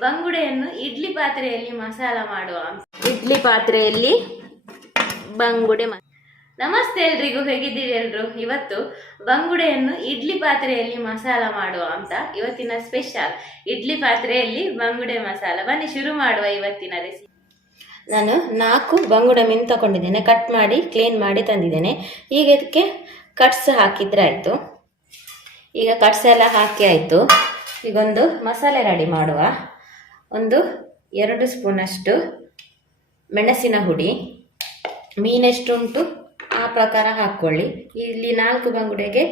ಬಂಗುಡೆಯನ್ನು ಇಡ್ಲಿ ಪಾತ್ರೆಯಲ್ಲಿ ಮಸಾಲ ಮಾಡುವ ಇಡ್ಲಿ ಪಾತ್ರೆಯಲ್ಲಿ ಬಂಗುಡೆ ನಮಸ್ತೆ ಎಲ್ರಿಗೂ ಹೇಗಿದ್ದೀರಿ ಎಲ್ರು? ಇವತ್ತು ಬಂಗುಡೆಯನ್ನು ಇಡ್ಲಿ ಪಾತ್ರೆಯಲ್ಲಿ ಮಸಾಲ ಮಾಡುವ ಅಂತ ಇವತ್ತಿನ ಸ್ಪೆಷಲ್. ಇಡ್ಲಿ ಪಾತ್ರೆಯಲ್ಲಿ ಬಂಗುಡೆ ಮಸಾಲ. ಬನ್ನಿ ಶುರು ಮಾಡುವ ಇವತ್ತಿನ ರೆಸಿಪಿ ನಾನು ನಾಲ್ಕು ಬಂಗುಡೆ ಮೀನು ತಗೊಂಡಿದ್ದೇನೆ. ಕಟ್ ಮಾಡಿ ಕ್ಲೀನ್ ಮಾಡಿ ತಂದಿದ್ದೇನೆ. ಈಗ ಇದಕ್ಕೆ ಕಟ್ಸ್ ಹಾಕಿದ್ರೆ ಆಯಿತು. ಈಗ ಕಟ್ಸ್ ಎಲ್ಲ ಹಾಕಿ ಆಯಿತು. ಈಗೊಂದು ಮಸಾಲೆ ರೆಡಿ ಮಾಡುವ. ಒಂದು, ಎರಡು ಸ್ಪೂನಷ್ಟು ಮೆಣಸಿನ ಹುಡಿ. ಮೀನೆಷ್ಟುಂಟು, ಆ ಪ್ರಕಾರ ಹಾಕ್ಕೊಳ್ಳಿ. ಇಲ್ಲಿ ನಾಲ್ಕು ಬಂಗುಡೆಗೆ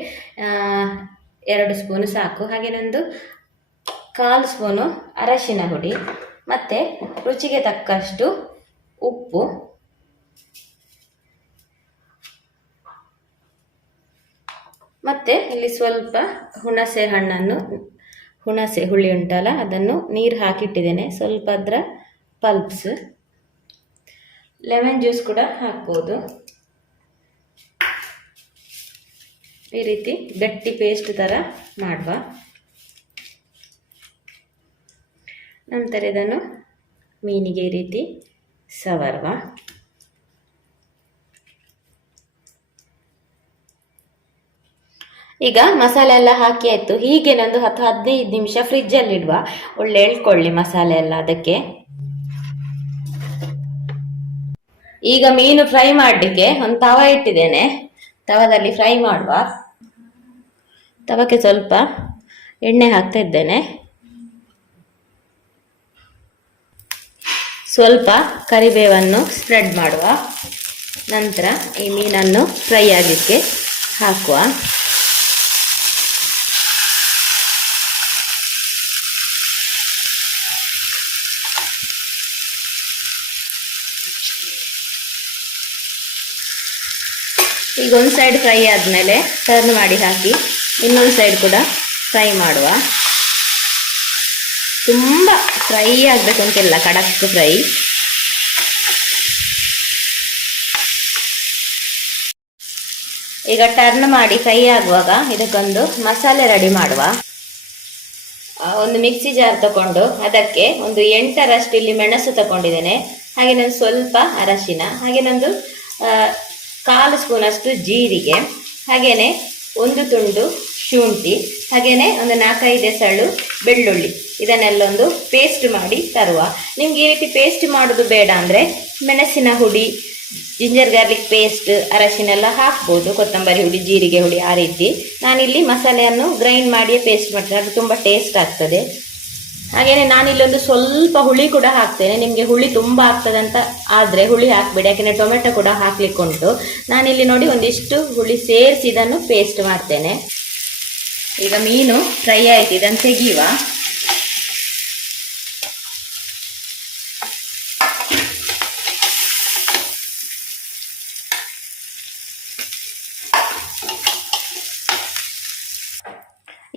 ಎರಡು ಸ್ಪೂನು ಸಾಕು. ಹಾಗೇನೊಂದು ಕಾಲು ಸ್ಪೂನು ಅರಶಿನ ಹುಡಿ. ಮತ್ತು ರುಚಿಗೆ ತಕ್ಕಷ್ಟು ಉಪ್ಪು. ಮತ್ತು ಇಲ್ಲಿ ಸ್ವಲ್ಪ ಹುಣಸೆ ಹಣ್ಣನ್ನು ಹುಣಸೆ ಹುಳಿ ಉಂಟಲ್ಲ, ಅದನ್ನು ನೀರು ಹಾಕಿಟ್ಟಿದ್ದೇನೆ. ಸ್ವಲ್ಪ ಅದರ ಪಲ್ಪ್ಸ್ ಲೆಮನ್ ಜ್ಯೂಸ್ ಕೂಡ ಹಾಕ್ಬೋದು. ಈ ರೀತಿ ಗಟ್ಟಿ ಪೇಸ್ಟ್ ಥರ ಮಾಡುವ. ನಂತರ ಇದನ್ನು ಮೀನಿಗೆ ಈ ರೀತಿ ಸವರುವ. ಈಗ ಮಸಾಲೆ ಎಲ್ಲ ಹಾಕಿ ಆಯ್ತು. ಹೀಗೆ ನಂದು ಹತ್ತು ಹದಿನೈದು ನಿಮಿಷ ಫ್ರಿಜ್ಜಲ್ಲಿ ಇಡುವ. ಒಳ್ಳೆ ಎಳ್ಕೊಳ್ಳಿ ಮಸಾಲೆ ಎಲ್ಲ ಅದಕ್ಕೆ. ಈಗ ಮೀನು ಫ್ರೈ ಮಾಡಲಿಕ್ಕೆ ಒಂದು ತವ ಇಟ್ಟಿದ್ದೇನೆ. ತವದಲ್ಲಿ ಫ್ರೈ ಮಾಡುವ. ತವಕ್ಕೆ ಸ್ವಲ್ಪ ಎಣ್ಣೆ ಹಾಕ್ತಾ ಇದ್ದೇನೆ. ಸ್ವಲ್ಪ ಕರಿಬೇವನ್ನು ಸ್ಪ್ರೆಡ್ ಮಾಡುವ. ನಂತರ ಈ ಮೀನನ್ನು ಫ್ರೈ ಆಗಲಿಕ್ಕೆ ಹಾಕುವ. ಈಗ ಒಂದು ಸೈಡ್ ಫ್ರೈ ಆದಮೇಲೆ ಟರ್ನ್ ಮಾಡಿ ಹಾಕಿ, ಇನ್ನೊಂದು ಸೈಡ್ ಕೂಡ ಫ್ರೈ ಮಾಡುವ. ತುಂಬ ಫ್ರೈ ಆಗಬೇಕು ಅಂತಿಲ್ಲ ಕಡಕ್ ಫ್ರೈ ಈಗ ಟರ್ನ್ ಮಾಡಿ ಫ್ರೈ ಆಗುವಾಗ ಇದಕ್ಕೊಂದು ಮಸಾಲೆ ರೆಡಿ ಮಾಡುವ. ಒಂದು ಮಿಕ್ಸಿ ಜಾರ್ ತಗೊಂಡು ಅದಕ್ಕೆ ಒಂದು ಎಂಟರಷ್ಟು ಇಲ್ಲಿ ಮೆಣಸು ತಗೊಂಡಿದ್ದೇನೆ ಹಾಗೆ ನಾನು ಸ್ವಲ್ಪ ಅರಶಿನ, ಹಾಗೆ ನಂದು ಕಾಲು ಸ್ಪೂನಷ್ಟು ಜೀರಿಗೆ ಹಾಗೆಯೇ ಒಂದು ತುಂಡು ಶುಂಠಿ ಹಾಗೆಯೇ ಒಂದು ನಾಲ್ಕೈದು ಎಸಳು ಬೆಳ್ಳುಳ್ಳಿ. ಇದನ್ನೆಲ್ಲೊಂದು ಪೇಸ್ಟ್ ಮಾಡಿ ತರುವ. ನಿಮ್ಗೆ ಈ ರೀತಿ ಪೇಸ್ಟ್ ಮಾಡೋದು ಬೇಡ ಅಂದರೆ ಮೆಣಸಿನ ಹುಡಿ ಜಿಂಜರ್ ಗಾರ್ಲಿಕ್ ಪೇಸ್ಟ್ ಅರಶಿನೆಲ್ಲ ಹಾಕ್ಬೋದು, ಕೊತ್ತಂಬರಿ ಹುಡಿ, ಜೀರಿಗೆ ಹುಡಿ ಆ ರೀತಿ. ನಾನಿಲ್ಲಿ ಮಸಾಲೆಯನ್ನು ಗ್ರೈಂಡ್ ಮಾಡಿಯೇ ಪೇಸ್ಟ್ ಮಾಡ್ತೇನೆ, ಅದು ತುಂಬ ಟೇಸ್ಟ್ ಆಗ್ತದೆ. ಹಾಗೇನೆ ನಾನಿಲ್ಲೊಂದು ಸ್ವಲ್ಪ ಹುಳಿ ಕೂಡ ಹಾಕ್ತೇನೆ. ನಿಮಗೆ ಹುಳಿ ತುಂಬ ಅಂತ ಆದರೆ ಹುಳಿ ಹಾಕ್ಬೇಡಿ. ಯಾಕೆಂದರೆ ಟೊಮೆಟೊ ಕೂಡ ಹಾಕ್ಲಿಕ್ಕೆ ಉಂಟು ನಾನಿಲ್ಲಿ ನೋಡಿ ಒಂದಿಷ್ಟು ಹುಳಿ ಸೇರಿಸಿ ಇದನ್ನು ಪೇಸ್ಟ್ ಮಾಡ್ತೇನೆ. ಈಗ ಮೀನು ಫ್ರೈ ಆಯಿತು. ಇದನ್ನು ತೆಗೆಯುವ.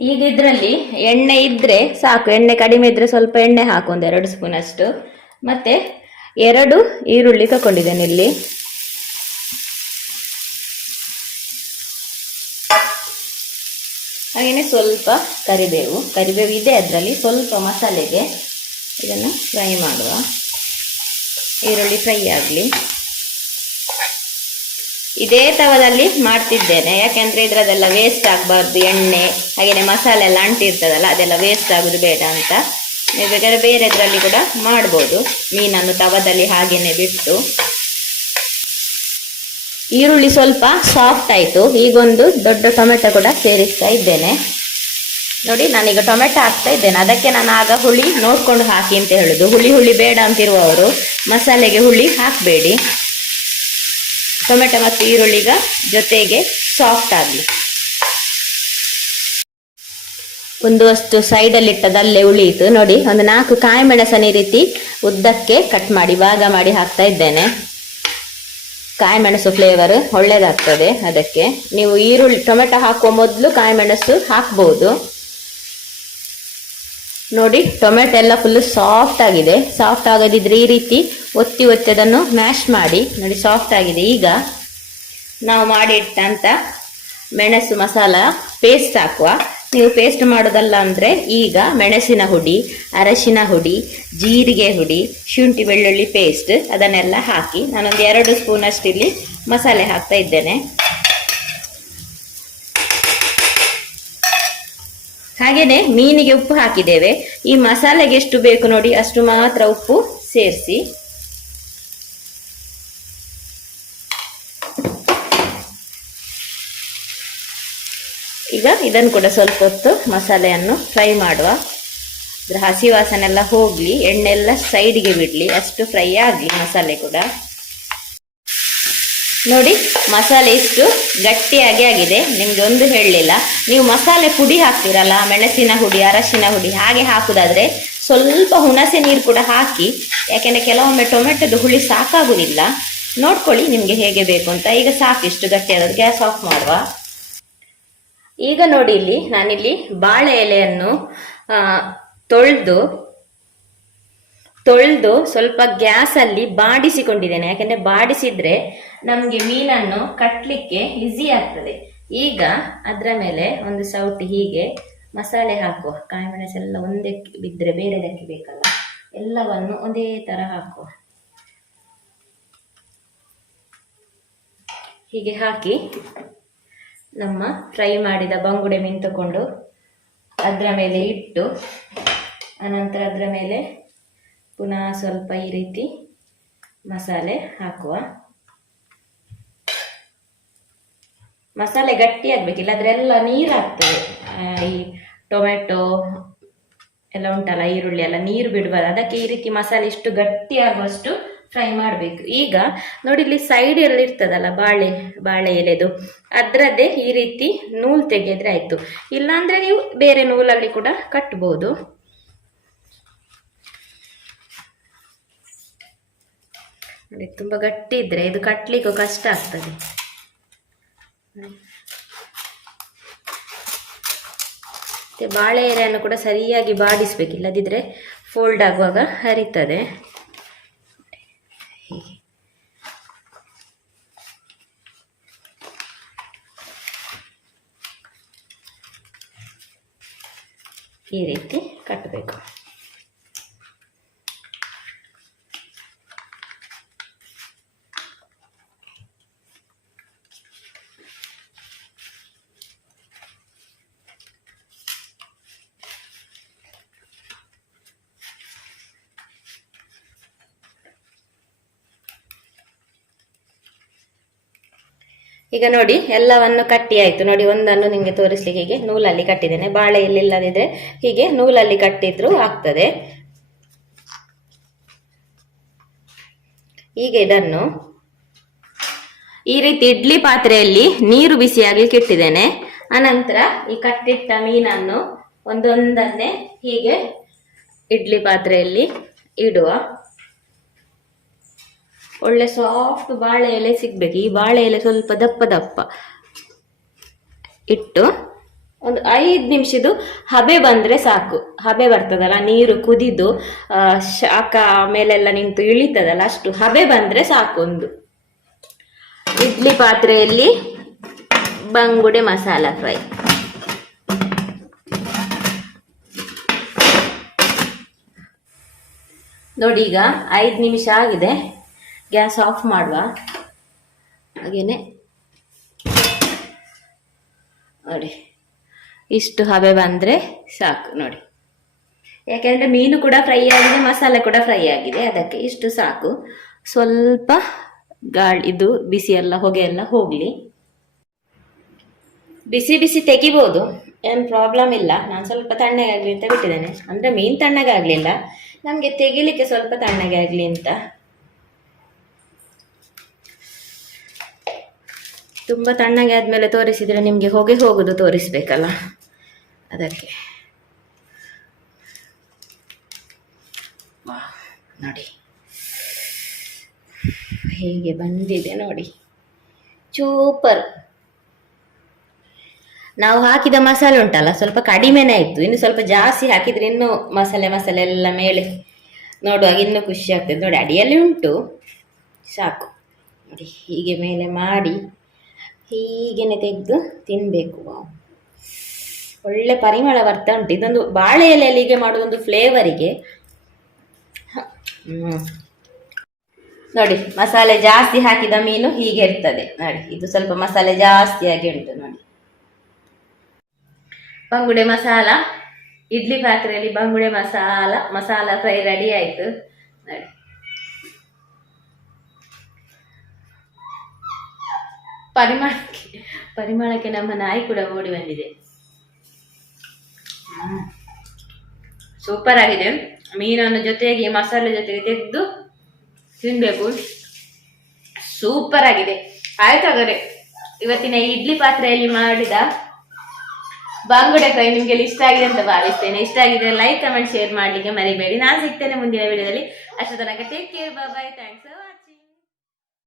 ಈಗ ಇದರಲ್ಲಿ ಎಣ್ಣೆ ಇದ್ರೆ ಸಾಕು. ಎಣ್ಣೆ ಕಡಿಮೆ ಇದ್ರೆ ಸ್ವಲ್ಪ ಎಣ್ಣೆ ಹಾಕು, ಒಂದು ಎರಡು ಸ್ಪೂನ್ ಅಷ್ಟು. ಮತ್ತೆ ಎರಡು ಈರುಳ್ಳಿ ತಗೊಂಡಿದ್ದೇನೆ ಇಲ್ಲಿ. ಹಾಗೇನೆ ಸ್ವಲ್ಪ ಕರಿಬೇವು. ಕರಿಬೇವು ಇದೆ ಅದರಲ್ಲಿ. ಸ್ವಲ್ಪ ಮಸಾಲೆಗೆ ಇದನ್ನು ಫ್ರೈ ಮಾಡುವ. ಈರುಳ್ಳಿ ಫ್ರೈ ಆಗಲಿ. ಇದೇ ತವದಲ್ಲಿ ಮಾಡ್ತಿದ್ದೇನೆ. ಯಾಕೆಂದ್ರೆ ಇದರದೆಲ್ಲ ವೇಸ್ಟ್ ಆಗಬಾರ್ದು, ಎಣ್ಣೆ ಹಾಗೆಯೇ ಮಸಾಲೆ ಎಲ್ಲ ಅಂಟಿರ್ತದಲ್ಲ, ಅದೆಲ್ಲ ವೇಸ್ಟ್ ಆಗೋದು ಬೇಡ ಅಂತ. ನೀವು ಬೇರೆ ಇದರಲ್ಲಿ ಕೂಡ ಮಾಡ್ಬೋದು. ಮೀನನ್ನು ತವದಲ್ಲಿ ಹಾಗೆಯೇ ಬಿಟ್ಟು. ಈರುಳ್ಳಿ ಸ್ವಲ್ಪ ಸಾಫ್ಟ್ ಆಯಿತು. ಈಗೊಂದು ದೊಡ್ಡ ಟೊಮೆಟೊ ಕೂಡ ಸೇರಿಸ್ತಾ ಇದ್ದೇನೆ. ನೋಡಿ, ನಾನೀಗ ಟೊಮೆಟೊ ಹಾಕ್ತಾ ಇದ್ದೇನೆ. ಅದಕ್ಕೆ ನಾನು ಆಗ ಹುಳಿ ನೋಡ್ಕೊಂಡು ಹಾಕಿ ಅಂತ ಹೇಳುದು. ಹುಳಿ ಹುಳಿ ಬೇಡ ಅಂತಿರುವವರು ಮಸಾಲೆಗೆ ಹುಳಿ ಹಾಕಬೇಡಿ. ಟೊಮೆಟೊ ಮತ್ತು ಈರುಳ್ಳಿಗ ಜೊತೆಗೆ ಸಾಫ್ಟ್ ಆಗಲಿ. ಒಂದು ಅಷ್ಟು ಸೈಡಲ್ಲಿ ಇಟ್ಟದಲ್ಲೇ ಉಳಿಯಿತು. ನೋಡಿ, ಒಂದು ನಾಲ್ಕು ಕಾಯಿ ಮೆಣಸನ್ನ ಈ ರೀತಿ ಉದ್ದಕ್ಕೆ ಕಟ್ ಮಾಡಿ, ಭಾಗ ಮಾಡಿ ಹಾಕ್ತಾ ಇದ್ದೇನೆ. ಕಾಯಿ ಮೆಣಸು ಫ್ಲೇವರ್ ಒಳ್ಳೇದಾಗ್ತದೆ ಅದಕ್ಕೆ. ನೀವು ಈರುಳ್ಳಿ, ಟೊಮೆಟೊ ಹಾಕುವ ಮೊದಲು ಕಾಯಿ ಮೆಣಸು ಹಾಕ್ಬೋದು. ನೋಡಿ, ಟೊಮೆಟೊ ಎಲ್ಲ ಫುಲ್ ಸಾಫ್ಟ್ ಆಗಿದೆ. ಸಾಫ್ಟ್ ಆಗದಿದ್ರೆ ಈ ರೀತಿ ಒತ್ತಿ ಒತ್ತಿ ಅದನ್ನು ಮ್ಯಾಶ್ ಮಾಡಿ. ನೋಡಿ ಸಾಫ್ಟ್ ಆಗಿದೆ. ಈಗ ನಾವು ಮಾಡಿಟ್ಟಂಥ ಮೆಣಸು ಮಸಾಲ ಪೇಸ್ಟ್ ಹಾಕುವ. ನೀವು ಪೇಸ್ಟ್ ಮಾಡೋದಲ್ಲ ಅಂದರೆ ಈಗ ಮೆಣಸಿನ ಹುಡಿ, ಅರಶಿನ ಹುಡಿ, ಜೀರಿಗೆ ಹುಡಿ, ಶುಂಠಿ ಬೆಳ್ಳುಳ್ಳಿ ಪೇಸ್ಟ್ ಅದನ್ನೆಲ್ಲ ಹಾಕಿ ನಾನೊಂದು ಎರಡು ಸ್ಪೂನಷ್ಟು ಇಲ್ಲಿ ಮಸಾಲೆ ಹಾಕ್ತಾ ಇದ್ದೇನೆ. ಹಾಗೇನೆ ಮೀನಿಗೆ ಉಪ್ಪು ಹಾಕಿದ್ದೇವೆ. ಈ ಮಸಾಲೆಗೆ ಎಷ್ಟು ಬೇಕು ನೋಡಿ, ಅಷ್ಟು ಮಾತ್ರ ಉಪ್ಪು ಸೇರಿಸಿ. ಈಗ ಇದನ್ನು ಕೂಡ ಸ್ವಲ್ಪ ಹೊತ್ತು ಮಸಾಲೆಯನ್ನು ಫ್ರೈ ಮಾಡುವ. ಹಸಿ ವಾಸನೆಲ್ಲ ಹೋಗಲಿ ಹೋಗ್ಲಿ ಎಣ್ಣೆ ಎಲ್ಲ ಸೈಡ್ಗೆ ಬಿಡ್ಲಿ, ಅಷ್ಟು ಫ್ರೈ ಆಗಲಿ ಮಸಾಲೆ ಕೂಡ. ನೋಡಿ, ಮಸಾಲೆ ಇಷ್ಟು ಗಟ್ಟಿಯಾಗಿ ಆಗಿದೆ. ನಿಮ್ಗೆ ಒಂದು ಹೇಳಲಿಲ್ಲ. ನೀವು ಮಸಾಲೆ ಪುಡಿ ಹಾಕ್ತೀರಲ್ಲ, ಮೆಣಸಿನ ಹುಡಿ, ಅರಶಿನ ಹುಡಿ, ಹಾಗೆ ಹಾಕುದಾದ್ರೆ ಸ್ವಲ್ಪ ಹುಣಸೆ ನೀರು ಕೂಡ ಹಾಕಿ, ಯಾಕೆಂದ್ರೆ ಕೆಲವೊಮ್ಮೆ ಟೊಮೆಟೊದು ಹುಳಿ ಸಾಕಾಗುವುದಿಲ್ಲ ನೋಡ್ಕೊಳ್ಳಿ ನಿಮಗೆ ಹೇಗೆ ಬೇಕು ಅಂತ. ಈಗ ಸಾಕು, ಇಷ್ಟು ಗಟ್ಟಿಯಾದ ಗ್ಯಾಸ್ ಆಫ್ ಮಾಡುವ. ಈಗ ನೋಡಿ ಇಲ್ಲಿ, ನಾನಿಲ್ಲಿ ಬಾಳೆ ಎಲೆಯನ್ನು ತೊಳೆದು ತೊಳೆದು ಸ್ವಲ್ಪ ಗ್ಯಾಸಲ್ಲಿ ಬಾಡಿಸಿಕೊಂಡಿದ್ದೇನೆ. ಯಾಕೆಂದ್ರೆ ಬಾಡಿಸಿದ್ರೆ ನಮಗೆ ಮೀನನ್ನು ಕಟ್ಟಲಿಕ್ಕೆ ಈಸಿ ಆಗ್ತದೆ. ಈಗ ಅದರ ಮೇಲೆ ಒಂದು ಸೌಟಿ ಹೀಗೆ ಮಸಾಲೆ ಹಾಕುವ. ಕಾಯಿ ಮೆಣಸೆಲ್ಲ ಒಂದೇ ಬಿದ್ದರೆ ಬೇರೆದಕ್ಕೆ ಬೇಕಲ್ಲ. ಎಲ್ಲವನ್ನು ಒಂದೇ ಥರ ಹಾಕುವ. ಹೀಗೆ ಹಾಕಿ ನಮ್ಮ ಫ್ರೈ ಮಾಡಿದ ಬಂಗುಡೆ ಮೀನು ತಗೊಂಡು ಅದರ ಮೇಲೆ ಇಟ್ಟು, ಅನಂತರ ಅದರ ಮೇಲೆ ಪುನಃ ಸ್ವಲ್ಪ ಈ ರೀತಿ ಮಸಾಲೆ ಹಾಕುವ. ಮಸಾಲೆ ಗಟ್ಟಿ ಆಗ್ಬೇಕು, ಇಲ್ಲಾದ್ರೆ ಎಲ್ಲ ನೀರು ಆಗ್ತದೆ. ಈ ಟೊಮೆಟೊ ಎಲ್ಲ ಉಂಟಲ್ಲ, ಈರುಳ್ಳಿ ಎಲ್ಲ ನೀರು ಬಿಡಬಾರ್ದು. ಅದಕ್ಕೆ ಈ ರೀತಿ ಮಸಾಲೆ ಇಷ್ಟು ಗಟ್ಟಿ ಆಗುವಷ್ಟು ಫ್ರೈ ಮಾಡಬೇಕು. ಈಗ ನೋಡಿ, ಇಲ್ಲಿ ಸೈಡ್ ಎಲ್ಲ ಇರ್ತದಲ್ಲ ಬಾಳೆ ಬಾಳೆ ಎಲೆದು, ಅದರದ್ದೇ ಈ ರೀತಿ ನೂಲು ತೆಗೆದ್ರೆ ಆಯ್ತು. ಇಲ್ಲಾಂದ್ರೆ ನೀವು ಬೇರೆ ನೂಲಲ್ಲಿ ಕೂಡ ಕಟ್ಬೋದು. ನೋಡಿ, ತುಂಬಾ ಗಟ್ಟಿ ಇದ್ರೆ ಇದು ಕಟ್ಲಿಕ್ಕೂ ಕಷ್ಟ ಆಗ್ತದೆ. ಮತ್ತೆ ಬಾಳೆ ಎಲೆಯನ್ನು ಕೂಡ ಸರಿಯಾಗಿ ಬಾಡಿಸ್ಬೇಕು. ಇಲ್ಲದಿದ್ದರೆ ಫೋಲ್ಡ್ ಆಗುವಾಗ ಹರಿತದೆ. ಈ ರೀತಿ ಕಟ್ಟಬೇಕು. ಈಗ ನೋಡಿ, ಎಲ್ಲವನ್ನು ಕಟ್ಟಿ ಆಯ್ತು. ನೋಡಿ, ಒಂದನ್ನು ನಿಮಗೆ ತೋರಿಸ್ಲಿಕ್ಕೆ ಹೀಗೆ. ನೂಲಲ್ಲಿ ಕಟ್ಟಿದ್ದೇನೆ. ಬಾಳೆ ಇಲ್ಲದಿದ್ರೆ ಹೀಗೆ ನೂಲಲ್ಲಿ ಕಟ್ಟಿದ್ರು ಆಗ್ತದೆ. ಈಗ ಇದನ್ನು ಈ ರೀತಿ ಇಡ್ಲಿ ಪಾತ್ರೆಯಲ್ಲಿ ನೀರು ಬಿಸಿಯಾಗ್ಲಿಕ್ಕೆ ಇಟ್ಟಿದ್ದೇನೆ ಅನಂತರ ಈ ಕಟ್ಟಿಟ್ಟ ಮೀನನ್ನು ಒಂದೊಂದನ್ನೇ ಹೀಗೆ ಇಡ್ಲಿ ಪಾತ್ರೆಯಲ್ಲಿ ಇಡುವ. ಒಳ್ಳೆ ಸಾಫ್ಟ್ ಬಾಳೆ ಎಲೆ ಸಿಗ್ಬೇಕು. ಈ ಬಾಳೆ ಎಲೆ ಸ್ವಲ್ಪ ದಪ್ಪ ದಪ್ಪ ಇಟ್ಟು ಒಂದು ಐದು ನಿಮಿಷದ್ದು ಹಬೆ ಬಂದ್ರೆ ಸಾಕು. ಹಬೆ ಬರ್ತದಲ್ಲ, ನೀರು ಕುದಿದು ಶಾಖ ಮೇಲೆಲ್ಲ ನಿಂತು ಇಳಿತದಲ್ಲ, ಅಷ್ಟು ಹಬೆ ಬಂದ್ರೆ ಸಾಕು ಒಂದು. ಇಡ್ಲಿ ಪಾತ್ರೆಯಲ್ಲಿ ಬಂಗುಡೆ ಮಸಾಲ ಫ್ರೈ. ನೋಡಿ ಈಗ ಐದು ನಿಮಿಷ ಆಗಿದೆ. ಗ್ಯಾಸ್ ಆಫ್ ಮಾಡುವ. ಹಾಗೇನೆ. ನೋಡಿ. ಇಷ್ಟು ಹಬೆ ಬಂದರೆ ಸಾಕು, ನೋಡಿ. ಯಾಕೆಂದರೆ ಮೀನು ಕೂಡ ಫ್ರೈ ಆಗಿದೆ, ಮಸಾಲೆ ಕೂಡ ಫ್ರೈ ಆಗಿದೆ, ಅದಕ್ಕೆ ಇಷ್ಟು ಸಾಕು. ಸ್ವಲ್ಪ ಗಾಳಿ, ಇದು ಬಿಸಿ ಎಲ್ಲ, ಹೊಗೆ ಎಲ್ಲ ಹೋಗಲಿ. ಬಿಸಿ ಬಿಸಿ ತೆಗಿಬೋದು, ಏನು ಪ್ರಾಬ್ಲಮ್ ಇಲ್ಲ. ನಾನು ಸ್ವಲ್ಪ ತಣ್ಣಗಾಗಲಿ ಅಂತ ಬಿಟ್ಟಿದ್ದೇನೆ. ಅಂದರೆ ಮೀನು ತಣ್ಣಗಾಗಲಿಲ್ಲ. ನಮಗೆ ತೆಗಿಲಿಕ್ಕೆ ಸ್ವಲ್ಪ ತಣ್ಣಗೆ ಆಗಲಿ ಅಂತ. ತುಂಬ ತಣ್ಣಗೆ ಆದಮೇಲೆ ತೋರಿಸಿದರೆ ನಿಮಗೆ ಹೊಗೆ ಹೋಗೋದು ತೋರಿಸ್ಬೇಕಲ್ಲ? ಅದಕ್ಕೆ. ನೋಡಿ. ಹೇಗೆ ಬಂದಿದೆ ನೋಡಿ. ಸೂಪರ್. ನಾವು ಹಾಕಿದ ಮಸಾಲೆ ಉಂಟಲ್ಲ, ಸ್ವಲ್ಪ ಕಡಿಮೆನೇ ಆಯಿತು ಇನ್ನು ಸ್ವಲ್ಪ ಜಾಸ್ತಿ ಹಾಕಿದ್ರೆ ಇನ್ನೂ ಮಸಾಲೆ ಮಸಾಲೆ ಎಲ್ಲ ಮೇಲೆ ನೋಡುವಾಗ ಇನ್ನೂ ಖುಷಿ ಆಗ್ತದೆ. ನೋಡಿ, ಅಡಿಯಲ್ಲಿ ಉಂಟು. ಸಾಕು. ನೋಡಿ, ಹೀಗೆ ಮೇಲೆ ಮಾಡಿ. ಹೀಗೇನೆ ತೆಗೆದು ತಿನ್ನಬೇಕು ಒಳ್ಳೆ ಪರಿಮಳ ಬರ್ತಾ ಉಂಟು. ಇದೊಂದು ಬಾಳೆ ಎಲೆಯಲ್ಲಿಗೆ ಮಾಡುವ ಫ್ಲೇವರಿಗೆ ಹ್ಮ್. ನೋಡಿ, ಮಸಾಲೆ ಜಾಸ್ತಿ ಹಾಕಿದ ಮೀನು ಹೀಗೆ ಇರ್ತದೆ. ನೋಡಿ, ಇದು ಸ್ವಲ್ಪ ಮಸಾಲೆ ಜಾಸ್ತಿಯಾಗಿ ಉಂಟು ನೋಡಿ. ಬಂಗುಡೆ ಮಸಾಲ. ಇಡ್ಲಿ ಪಾತ್ರೆಯಲ್ಲಿ ಬಂಗುಡೆ ಮಸಾಲ ಮಸಾಲ ಫ್ರೈ ರೆಡಿ ಆಯ್ತು. ನೋಡಿ. ಪರಿಮಳಕ್ಕೆ ಪರಿಮಳಕ್ಕೆ ನಮ್ಮ ನಾಯಿ ಕೂಡ ಓಡಿ ಬಂದಿದೆ. ಸೂಪರ್ ಆಗಿದೆ. ಮೀನನ್ನು ಜೊತೆಗೆ, ಮಸಾಲೆ ಜೊತೆಗೆ ತೆಗೆದು ತಿನ್ಬೇಕು. ಸೂಪರ್ ಆಗಿದೆ. ಆಯ್ತು ಹಾಗಾದ್ರೆ? ಇವತ್ತಿನ ಇಡ್ಲಿ ಪಾತ್ರೆಯಲ್ಲಿ ಮಾಡಿದ ಬಾಂಗುಡೆ ಫ್ರೈ ನಿಮ್ಗೆ ಇಷ್ಟ ಆಗಿದೆ ಅಂತ ಭಾವಿಸ್ತೇನೆ. ಇಷ್ಟ ಆಗಿದೆ ಲೈಕ್ ಕಮೆಂಟ್ ಶೇರ್ ಮಾಡ್ಲಿಕ್ಕೆ ಮರಿಬೇಡಿ. ನಾನು ಸಿಗ್ತೇನೆ ಮುಂದಿನ ವಿಡಿಯೋದಲ್ಲಿ ಅಷ್ಟು ತನಕ ಟೇಕ್ ಕೇರ್ ಬಾಯ್ ಥ್ಯಾಂಕ್ಸ್